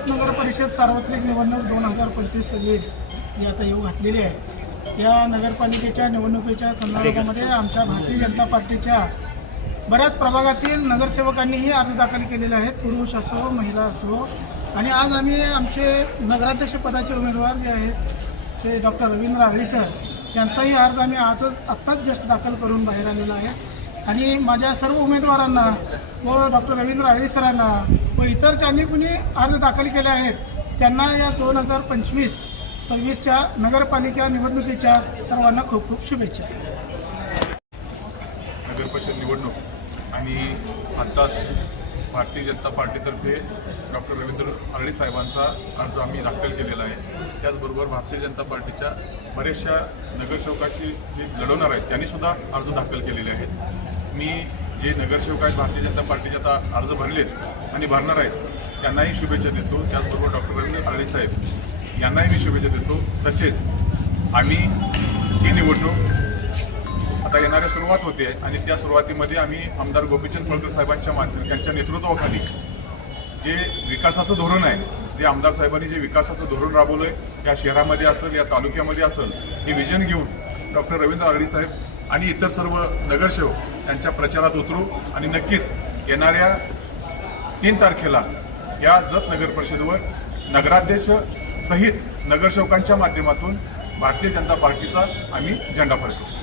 सुरत नगर परिषद सार्वत्रिक निवडणूक दोन हजार पंचवीस सव्वीस ही आता येऊ घातलेली आहे. या नगरपालिकेच्या निवडणुकीच्या संदर्भामध्ये आमच्या भारतीय जनता पार्टीच्या बऱ्याच प्रभागातील नगरसेवकांनीही अर्ज दाखल केलेले आहेत. पुरुष असो महिला असो. आणि आज आम्ही आमचे नगराध्यक्ष पदाचे उमेदवार जे आहेत ते डॉक्टर रवींद्र आळी सर त्यांचाही अर्ज आम्ही आजच आत्ताच जस्ट दाखल करून बाहेर आलेला आहे. आणि माझ्या सर्व उमेदवारांना व डॉक्टर रवींद्र आळी सरांना व इतर ज्यांनी कुणी अर्ज दाखल केले आहेत त्यांना या दोन हजार पंचवीस सव्वीसच्या नगरपालिका निवडणुकीच्या सर्वांना खूप खूप शुभेच्छा. नगर परिषद निवडणूक आणि आत्ताच भारतीय जनता पार्टीतर्फे डॉक्टर रवींद्र आरळे साहेबांचा अर्ज आम्ही दाखल केलेला आहे. त्याचबरोबर भारतीय जनता पार्टीच्या बऱ्याचशा नगरसेवकाशी जे लढवणार आहेत त्यांनीसुद्धा अर्ज दाखल केलेले आहेत. मी जे नगरसेवक आहेत भारतीय जनता पार्टीचे आता अर्ज भरलेत आणि भरणार आहेत त्यांनाही शुभेच्छा देतो. त्याचबरोबर डॉक्टर रवींद्र आरळे साहेब यांनाही मी शुभेच्छा देतो. तसेच आम्ही ही निवडणूक आता येणाऱ्या सुरुवात होते आणि त्या सुरुवातीमध्ये आम्ही आमदार गोपीचंद पळकर साहेबांच्या माध्यम त्यांच्या नेतृत्वाखाली जे विकासाचं धोरण आहे ते आमदार साहेबांनी जे विकासाचं धोरण राबवलं आहे या शहरामध्ये असेल या तालुक्यामध्ये असेल हे विजन घेऊन डॉक्टर रवींद्र आगडी साहेब आणि इतर सर्व नगरसेवक त्यांच्या प्रचारात उतरू आणि नक्कीच येणाऱ्या तीन तारखेला या जत नगर परिषदेवर नगराध्यक्ष सहित नगरसेवकांच्या माध्यमातून भारतीय जनता पार्टीचा आम्ही झेंडा फडकवू.